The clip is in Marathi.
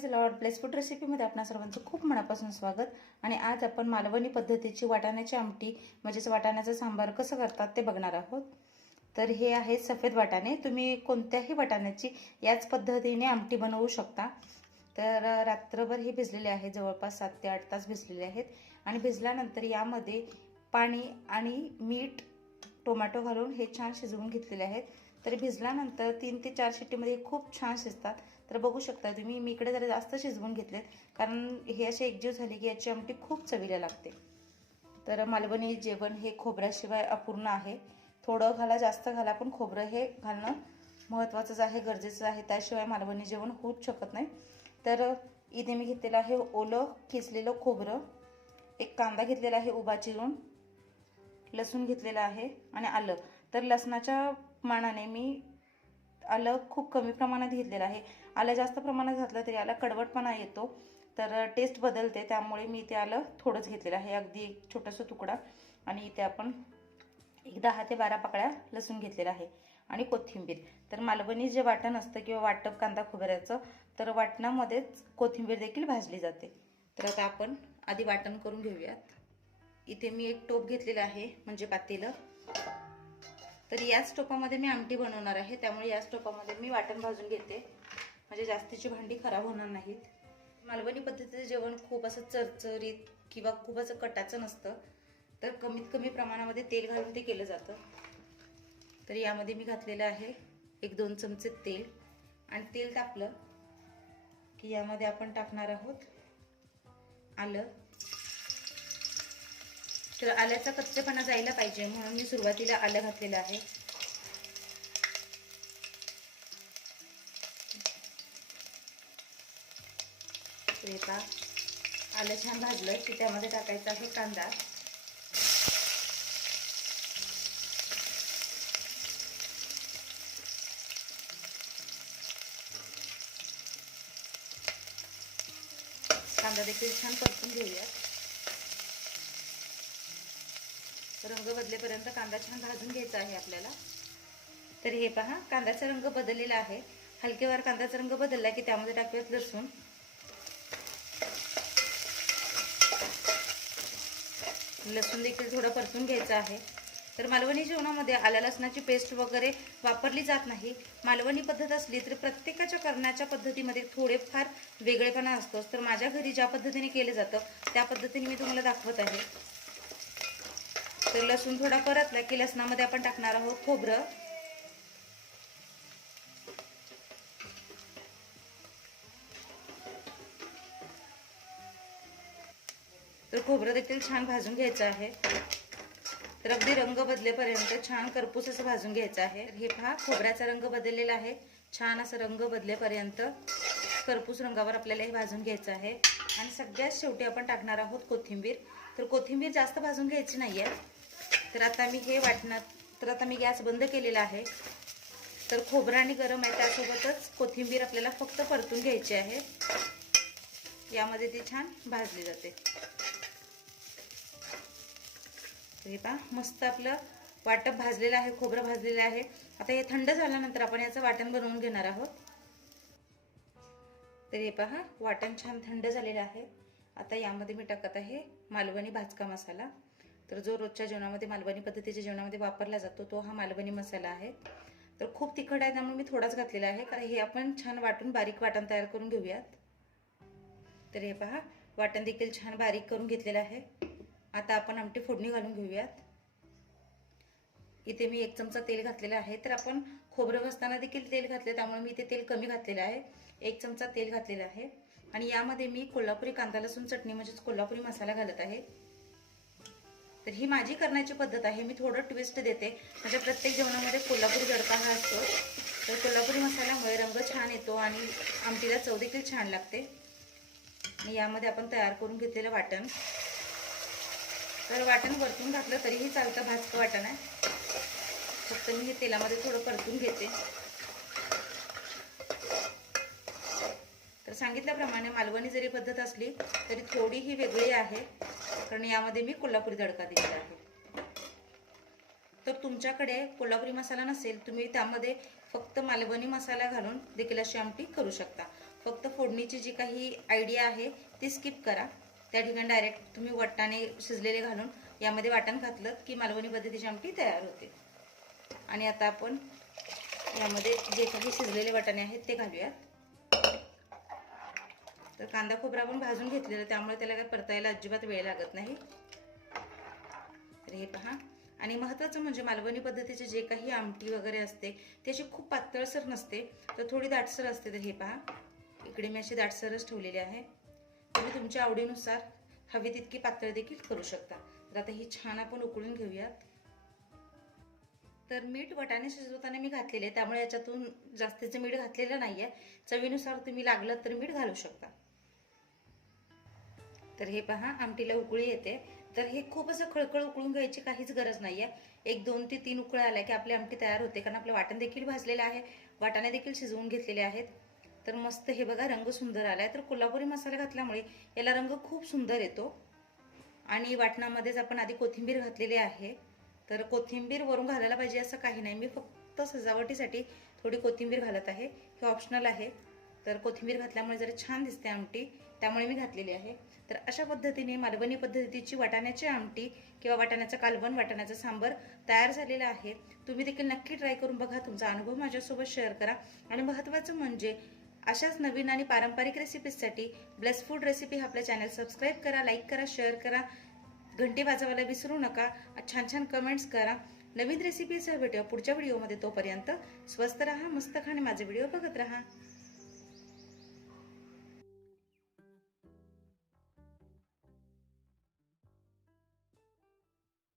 प्रेज लॉर्ड प्लेस फूड रेसिपीमध्ये आपणा सर्वांचं खूप मनापासून स्वागत. आणि आज आपण मालवणी पद्धतीची वाटाण्याची आमटी म्हणजेच वाटाण्याचं सांबार कसं करतात ते बघणार आहोत. तर हे आहे सफेद वाटाणे. तुम्ही कोणत्याही वाटाण्याची याच पद्धतीने आमटी बनवू शकता. तर रात्रभर हे भिजलेले आहे जवळपास सात ते आठ तास भिजलेले आहेत. आणि भिजल्यानंतर यामध्ये पाणी आणि मीठ टोमॅटो घालून हे छान शिजवून घेतलेले आहेत. तर भिजल्यानंतर तीन ते चार शिट्टीमध्ये खूप छान शिजतात. तर बघू शकता तुम्ही मी इकडे जरा जास्त शिजवून घेतलेत. कारण हे असे एकजीव झाले की याची आमटी खूप चवीला लागते. तर मालवणी जेवण हे खोबऱ्याशिवाय अपूर्ण आहे. थोडं घाला जास्त घाला पण खोबरं हे घालणं महत्त्वाचंच आहे गरजेचं आहे. त्याशिवाय मालवणी जेवण होऊच शकत नाही. तर इथे मी घेतलेलं आहे ओलं किसलेलं खोबरं. एक कांदा घेतलेला आहे उभा चिरून लसूण घेतलेलं आहे आणि आलं. तर लसणाच्या मानाने मी आलं खूप कमी प्रमाणात घेतलेलं आहे. आलं जास्त प्रमाणात घातलं तरी आला कडवटपणा येतो. तर टेस्ट बदलते त्यामुळे मी ते आलं थोडंच घेतलेलं आहे. अगदी एक छोटासा तुकडा आणि इथे आपण एक दहा ते बारा पाकळ्या लसूण घेतलेला आहे आणि कोथिंबीर. तर मालवणी जे वाटण असतं किंवा वाटप कांदा खोबऱ्याचं तर वाटणामध्येच कोथिंबीर देखील भाजली जाते. तर आता आपण आधी वाटण करून घेऊयात. इथे मी एक टोप घेतलेला आहे म्हणजे पातेलं. तर याच टोपामध्ये मी आमटी बनवणार आहे. त्यामुळे याच टोपामध्ये मी वाटण भाजून घेते. म्हणजे जास्तीची भांडी खराब होणार नाहीत. मालवणी पद्धतीचं जेवण खूप असं चरचरीत किंवा खूप असं कटाचं नसतं. तर कमीत कमी प्रमाणामध्ये तेल घालून ते केलं जातं. तर यामध्ये मी घातलेलं आहे एक दोन चमचे तेल. आणि तेल तापलं की यामध्ये आपण टाकणार आहोत आलं. तर आल्याचा कच्चेपणा जायला पाहिजे म्हणून मी सुरुवातीला आलं घातलेलं आहे. आलं छान भाजलं की त्यामध्ये टाकायचा आहे कांदा. कांदा देखील छान परतून घेऊया रंग बदलेपर्यंत कांदा छान भाजून घ्यायचा आहे आपल्याला. तर हे पहा कांद्याचा रंग बदललेला आहे. हलकेवार कांद्याचा रंग बदलला की त्यामध्ये टाकूयात लसूण. लसूण देखील थोडं परतून घ्यायचं आहे. तर मालवणी जेवणामध्ये आल्या लसणाची पेस्ट वगैरे वापरली जात नाही. मालवणी पद्धत असली तर प्रत्येकाच्या करण्याच्या पद्धतीमध्ये थोडेफार वेगळेपणा असतोच. तर माझ्या घरी ज्या पद्धतीने केलं जातं त्या पद्धतीने मी तुम्हाला दाखवत आहे. तर लसूण थोडा परतला की लसणामध्ये आपण टाकणार आहोत खोबरं. तर खोबरं देखील छान भाजून घ्यायचं आहे. तर अगदी रंग बदलेपर्यंत छान करपूस असं भाजून घ्यायचं आहे. हे पहा खोबऱ्याचा रंग बदललेला आहे. छान असं रंग बदलेपर्यंत करपूस रंगावर आपल्याला हे भाजून घ्यायचं आहे. आणि सगळ्यात शेवटी आपण टाकणार आहोत कोथिंबीर. तर कोथिंबीर जास्त भाजून घ्यायची नाही आहे तर आता मी हे वाटणार तर आता मी गॅस बंद केलेला आहे. तर खोबरं आणि गरम आहे त्यासोबतच कोथिंबीर आपल्याला फक्त परतून घ्यायची आहे. यामध्ये ती छान भाजली जाते. हे पहा मस्त आपलं वाटप भाजलेलं आहे खोबरं भाजलेलं आहे. आता हे थंड झाल्यानंतर आपण याचं वाटण बनवून घेणार आहोत. तर हे पहा वाटण छान थंड झालेलं आहे. आता यामध्ये मी टाकत आहे मालवणी भाजका मसाला. तर जो रोजच्या जेवणामध्ये मालवणी पद्धतीच्या जेवणामध्ये वापरला जातो तो हा मालवणी मसाला आहे. तर खूप तिखट आहे त्यामुळे मी थोडाच घातलेला आहे. कारण हे आपण छान वाटून बारीक वाटण तयार करून घेऊयात. तर हे पहा वाटण देखील छान बारीक करून घेतलेलं आहे. आता आपण आमटी फोडणी घालून घेऊयात. इथे मी एक चमचा तेल घातलेलं आहे. तर आपण खोबरं भाजताना देखील तेल घातले त्यामुळे मी इथे तेल कमी घातलेलं आहे. एक चमचा तेल घातलेला आहे. आणि यामध्ये मी कोल्हापुरी कांदा लसूण चटणी म्हणजेच कोल्हापुरी मसाला घालत आहे. तर ही माझी करण्याची पद्धत आहे. मी थोडं ट्विस्ट देते. माझ्या प्रत्येक जेवणामध्ये कोल्हापुरी तडका हा असतो. तर कोल्हापुरी मसाल्यामुळे रंग छान येतो आणि आमटीला चव देखील छान लागते. आणि यामध्ये आपण तयार करून घेतलेलं वाटण. तर वाटण वरतून घातलं तरीही चालतं. भाजकं वाटण आहे. फक्त मी हे तेलामध्ये थोडं परतून घेते. तर सांगितल्याप्रमाणे मालवणी जरी पद्धत असली तरी थोडी ही वेगळी आहे. कारण यामध्ये मी कोल्हापुरी तडका दिलेला आहे. तर तुमच्याकडे कोल्हापुरी मसाला नसेल तुम्ही त्यामध्ये फक्त मालवणी मसाला घालून देखील अशी आमटी करू शकता. फक्त फोडणीची जी काही आयडिया आहे ती स्किप करा. त्या ठिकाणी डायरेक्ट तुम्ही वाटाणे शिजलेले घालून यामध्ये वाटण घातलं की मालवणी पद्धतीची आमटी तयार होते. आणि आता आपण यामध्ये जे काही शिजलेले वाटाणे आहेत ते घालूयात. तर कांदा खोबरा आपण भाजून घेतलेला त्यामुळे त्याला काय परतायला अजिबात वेळ लागत नाही. तर हे पहा. आणि महत्त्वाचं म्हणजे मालवणी पद्धतीचे जे काही आमटी वगैरे असते त्याची खूप पातळसर नसते. तर थोडी दाटसर असते तर हे पहा. इकडे मी अशी दाटसरच ठेवलेली आहे. तुम्ही तुमच्या आवडीनुसार हवी तितकी पातळ देखील करू शकता. तर आता ही छान आपण उकळून घेऊयात. तर मीठ वाटाणे शिजवताना मी घातलेले आहे त्यामुळे याच्यातून जास्तीचं मीठ घातलेलं नाही आहे चवीनुसार तुम्ही लागलं तर मीठ घालू शकता. तर हे पहा आमटीला उकळी येते. तर हे खूप असं खळखळ उकळून घ्यायची काहीच गरज नाही आहे एक दोन ते तीन उकळ्या आल्या की आपली आमटी तयार होते कारण आपलं वाटण देखील भाजलेलं आहे. वाटाणे देखील शिजवून घेतलेले आहेत. तर मस्त हे बघा रंग सुंदर आला आहे तर कोल्हापुरी मसाला घातल्यामुळे याला रंग खूप सुंदर येतो. आणि वाटणामध्येच आपण आधी कोथिंबीर घातलेली आहे. तर कोथिंबीर वरून घालायला पाहिजे असं काही नाही. मी फक्त सजावटीसाठी थोडी कोथिंबीर घालत आहे. हे ऑप्शनल आहे. तर कोथिंबीर घातल्यामुळे जरा छान दिसते आमटी त्यामुळे मी घातलेली आहे. तर अशा पद्धतीने मालवणी पद्धतीची वाटाण्याची आमटी किंवा वाटाण्याचं कालवण वाटाण्याचं सांबर तयार झालेलं आहे. तुम्ही देखील नक्की ट्राय करून बघा तुमचा अनुभव माझ्यासोबत शेअर करा. आणि महत्त्वाचं म्हणजे अशाच नवीन आणि पारंपरिक रेसिपीजसाठी ब्लेस फूड रेसिपी हा आपल्या चॅनल सबस्क्राईब करा लाईक करा शेअर करा. घंटी वाजवायला विसरू नका. छान छान कमेंट्स करा. नवीन रेसिपीसह भेटूया पुढच्या व्हिडिओमध्ये तोपर्यंत. स्वस्त राहा मस्त खा आणि माझे व्हिडिओ बघत राहा.